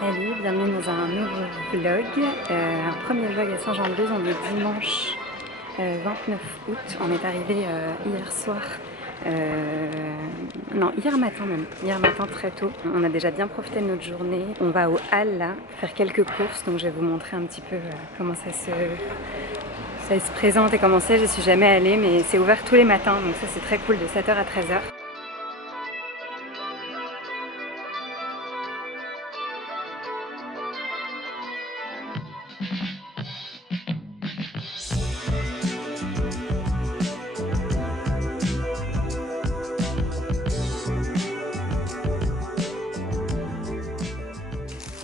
Salut, bienvenue dans un nouveau vlog, un premier vlog à Saint-Jean-de-Luz, on est dimanche 29 août, on est arrivé hier soir, non hier matin même, hier matin très tôt, on a déjà bien profité de notre journée, on va au Halles là, faire quelques courses, donc je vais vous montrer un petit peu comment ça se présente et comment c'est, je suis jamais allée mais c'est ouvert tous les matins, donc ça c'est très cool de 7h à 13h.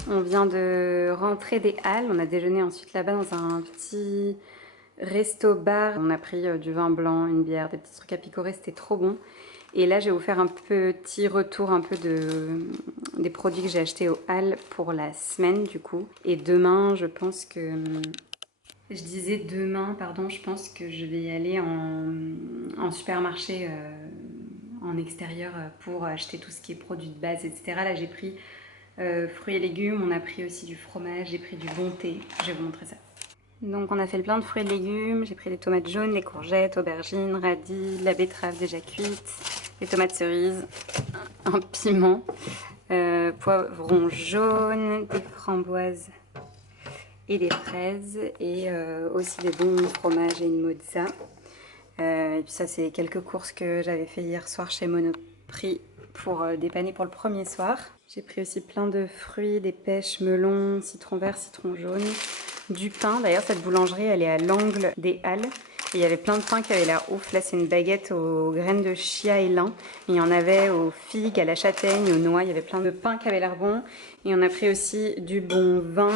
On vient de rentrer des Halles, on a déjeuné ensuite là-bas dans un petit resto-bar. On a pris du vin blanc, une bière, des petits trucs à picorer, c'était trop bon. Et là, je vais vous faire un petit retour un peu des produits que j'ai achetés aux Halles pour la semaine du coup. Et demain, je pense que... Je disais demain, pardon, je pense que je vais y aller en supermarché en extérieur pour acheter tout ce qui est produits de base, etc. Là, j'ai pris fruits et légumes, on a pris aussi du fromage, j'ai pris du bon thé, je vais vous montrer ça. Donc on a fait le plein de fruits et légumes, j'ai pris des tomates jaunes, des courgettes, aubergines, radis, la betterave déjà cuite, des tomates cerises, un piment, poivrons jaunes, des framboises et des fraises et aussi des bons fromages et une mozza. Et puis ça c'est quelques courses que j'avais fait hier soir chez Monoprix pour dépanner pour le premier soir. J'ai pris aussi plein de fruits, des pêches, melons, citron vert, citron jaune, du pain. D'ailleurs cette boulangerie elle est à l'angle des Halles. Et il y avait plein de pain qui avait l'air ouf. Là c'est une baguette aux graines de chia et lin. Il y en avait aux figues, à la châtaigne, aux noix. Il y avait plein de pain qui avait l'air bon. Et on a pris aussi du bon vin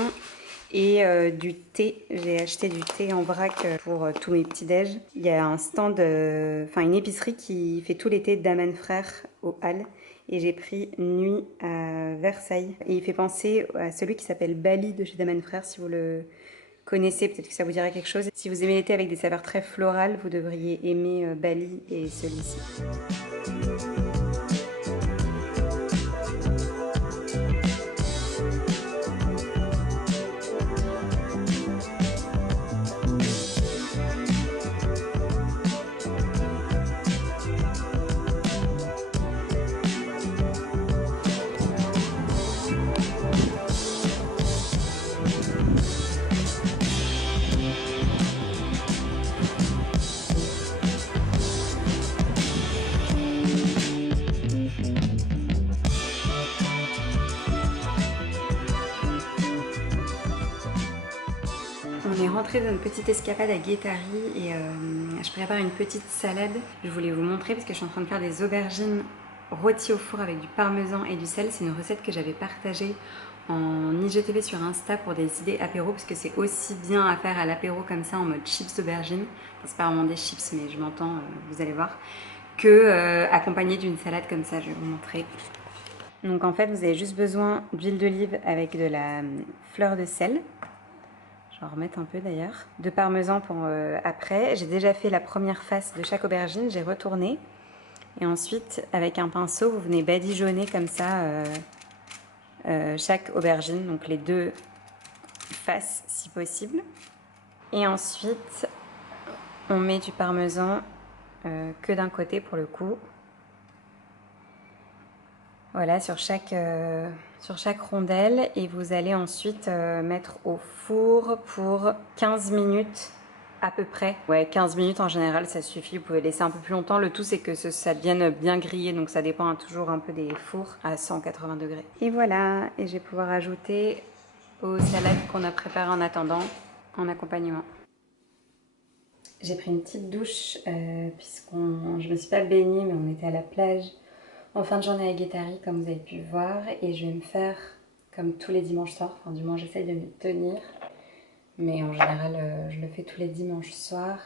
et du thé. J'ai acheté du thé en vrac pour tous mes petits déj. Il y a un stand, enfin une épicerie qui fait tous les thés d'Aman Frères aux Halles. Et j'ai pris Nuit à Versailles. Et il fait penser à celui qui s'appelle Bali de chez Daman Frères. Si vous le connaissez, peut-être que ça vous dira quelque chose. Si vous aimez les thés avec des saveurs très florales, vous devriez aimer Bali et celui-ci. On est rentré dans une petite escapade à Guétari et je prépare une petite salade. Je voulais vous montrer parce que je suis en train de faire des aubergines rôties au four avec du parmesan et du sel. C'est une recette que j'avais partagée en IGTV sur Insta pour des idées apéro parce que c'est aussi bien à faire à l'apéro comme ça en mode chips aubergines. Enfin, c'est pas vraiment des chips mais je m'entends, vous allez voir. Que accompagné d'une salade comme ça, je vais vous montrer. Donc en fait vous avez juste besoin d'huile d'olive avec de la fleur de sel. Je vais en remettre un peu d'ailleurs. De parmesan pour après. J'ai déjà fait la première face de chaque aubergine, j'ai retourné. Et ensuite, avec un pinceau, vous venez badigeonner comme ça chaque aubergine, donc les deux faces si possible. Et ensuite, on met du parmesan que d'un côté pour le coup. Voilà, sur chaque rondelle. Et vous allez ensuite mettre au four pour 15 minutes à peu près. Ouais, 15 minutes en général, ça suffit. Vous pouvez laisser un peu plus longtemps. Le tout, c'est que ça devienne bien grillé. Donc ça dépend toujours un peu des fours à 180 degrés. Et voilà, et je vais pouvoir ajouter aux salades qu'on a préparées en attendant, en accompagnement. J'ai pris une petite douche je me suis pas baignée, mais on était à la plage en fin de journée à Guétari, comme vous avez pu voir, et je vais me faire, comme tous les dimanches soirs, enfin du moins j'essaye de m'y tenir, mais en général je le fais tous les dimanches soirs,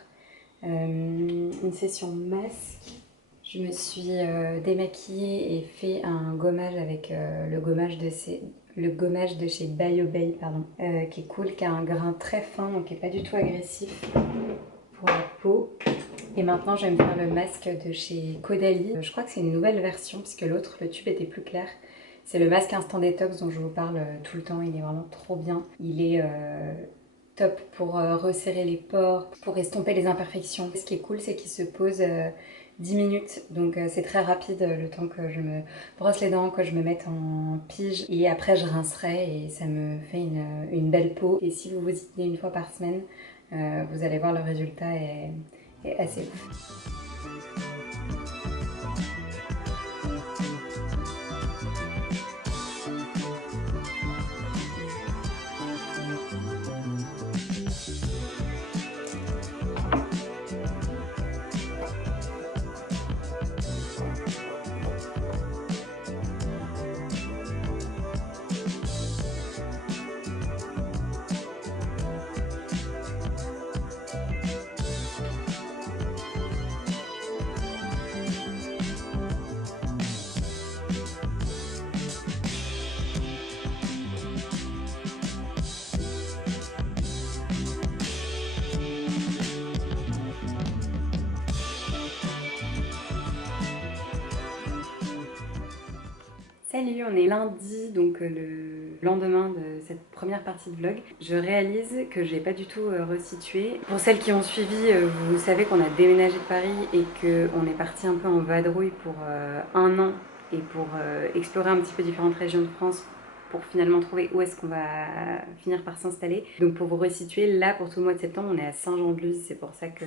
une session masque. Je me suis démaquillée et fait un gommage avec le gommage de chez BioBay, qui est cool, qui a un grain très fin, donc qui n'est pas du tout agressif pour la peau. Et maintenant je vais me faire le masque de chez Caudalie. Je crois que c'est une nouvelle version puisque l'autre, le tube était plus clair. C'est le masque Instant Détox dont je vous parle tout le temps, il est vraiment trop bien. Il est top pour resserrer les pores, pour estomper les imperfections. Ce qui est cool, c'est qu'il se pose 10 minutes, donc c'est très rapide le temps que je me brosse les dents, que je me mette en pige et après je rincerai et ça me fait une belle peau. Et si vous vous y tenez une fois par semaine, vous allez voir le résultat est assez ouf. Salut, on est lundi, donc le lendemain de cette première partie de vlog. Je réalise que j'ai pas du tout resitué. Pour celles qui ont suivi, vous savez qu'on a déménagé de Paris et qu'on est parti un peu en vadrouille pour 1 an et pour explorer un petit peu différentes régions de France pour finalement trouver où est-ce qu'on va finir par s'installer. Donc pour vous resituer, là pour tout le mois de septembre, on est à Saint-Jean-de-Luz, c'est pour ça que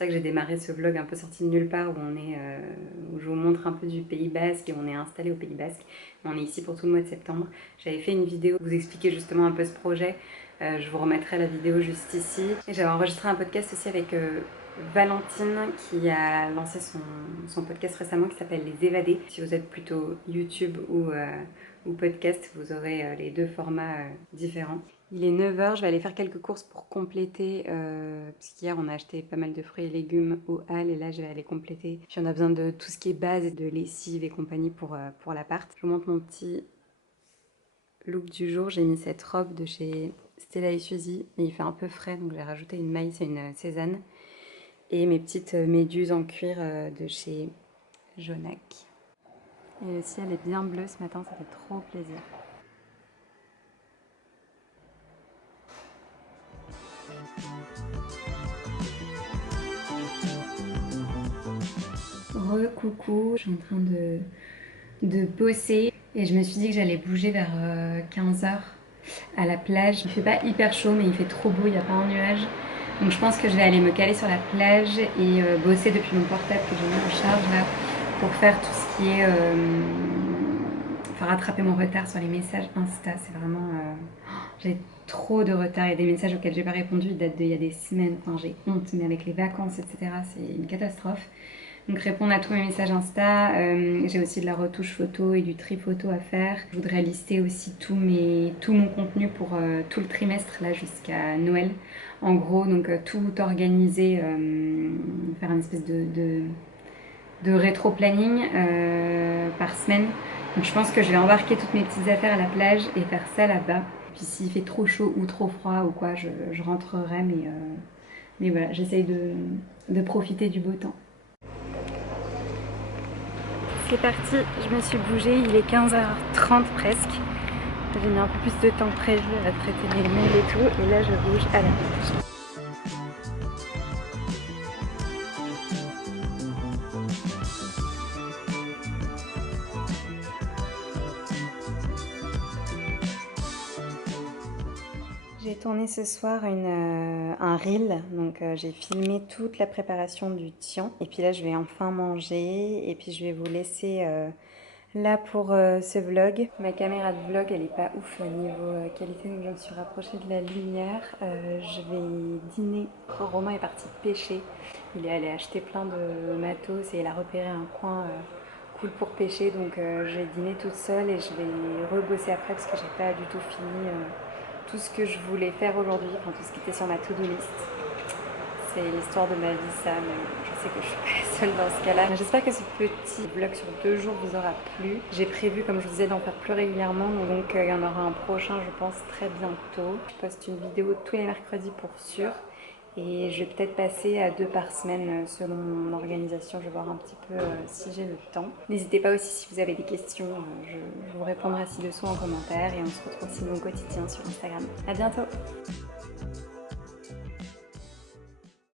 j'ai démarré ce vlog un peu sorti de nulle part où je vous montre un peu du Pays Basque et on est installé au Pays Basque. On est ici pour tout le mois de septembre. J'avais fait une vidéo où vous expliquer justement un peu ce projet. Je vous remettrai la vidéo juste ici. Et j'avais enregistré un podcast aussi avec Valentine qui a lancé son podcast récemment qui s'appelle Les Évadés. Si vous êtes plutôt YouTube ou podcast, vous aurez les deux formats différents. Il est 9h, je vais aller faire quelques courses pour compléter, parce qu'hier on a acheté pas mal de fruits et légumes au Halles et là je vais aller compléter. Puis on a besoin de tout ce qui est base et de lessive et compagnie pour l'appart. Je vous montre mon petit look du jour, j'ai mis cette robe de chez Stella et Suzy, mais il fait un peu frais donc j'ai rajouté une maille, c'est une Cézanne. Et mes petites méduses en cuir de chez Jonac. Et le ciel est bien bleu ce matin, ça fait trop plaisir. Coucou, je suis en train de bosser et je me suis dit que j'allais bouger vers 15h à la plage. Il fait pas hyper chaud mais il fait trop beau, il n'y a pas un nuage. Donc je pense que je vais aller me caler sur la plage et bosser depuis mon portable que j'ai mis en charge là pour faire tout ce qui est... enfin rattraper mon retard sur les messages Insta. C'est vraiment... j'ai trop de retard. Il y a des messages auxquels j'ai pas répondu, ils datent d'il y a des semaines. Enfin j'ai honte, mais avec les vacances etc. c'est une catastrophe. Donc répondre à tous mes messages Insta, j'ai aussi de la retouche photo et du tri photo à faire. Je voudrais lister aussi tout mon contenu pour tout le trimestre là jusqu'à Noël. En gros, donc tout organiser, faire une espèce de rétro-planning par semaine. Donc je pense que je vais embarquer toutes mes petites affaires à la plage et faire ça là-bas. Puis s'il fait trop chaud ou trop froid ou quoi, je rentrerai, mais voilà, j'essaye de profiter du beau temps. C'est parti, je me suis bougée, il est 15h30 presque. J'ai mis un peu plus de temps prévu à traiter mes mails et tout, et là je bouge à la plage. J'ai tourné ce soir un reel, donc j'ai filmé toute la préparation du tian. Et puis là je vais enfin manger et puis je vais vous laisser là pour ce vlog. Ma caméra de vlog elle est pas ouf au niveau qualité donc je me suis rapprochée de la lumière. Je vais dîner. Romain est parti pêcher, il est allé acheter plein de matos et il a repéré un coin cool pour pêcher donc je vais dîner toute seule et je vais rebosser après parce que j'ai pas du tout fini tout ce que je voulais faire aujourd'hui, enfin tout ce qui était sur ma to-do list. C'est l'histoire de ma vie ça, mais je sais que je suis pas la seule dans ce cas-là. J'espère que ce petit vlog sur 2 jours vous aura plu. J'ai prévu, comme je vous disais, d'en faire plus régulièrement, donc il y en aura un prochain je pense très bientôt. Je poste une vidéo tous les mercredis pour sûr. Et je vais peut-être passer à 2 par semaine selon mon organisation. Je vais voir un petit peu si j'ai le temps. N'hésitez pas aussi si vous avez des questions, je vous répondrai ci-dessous en commentaire et on se retrouve sinon au quotidien sur Instagram. À bientôt!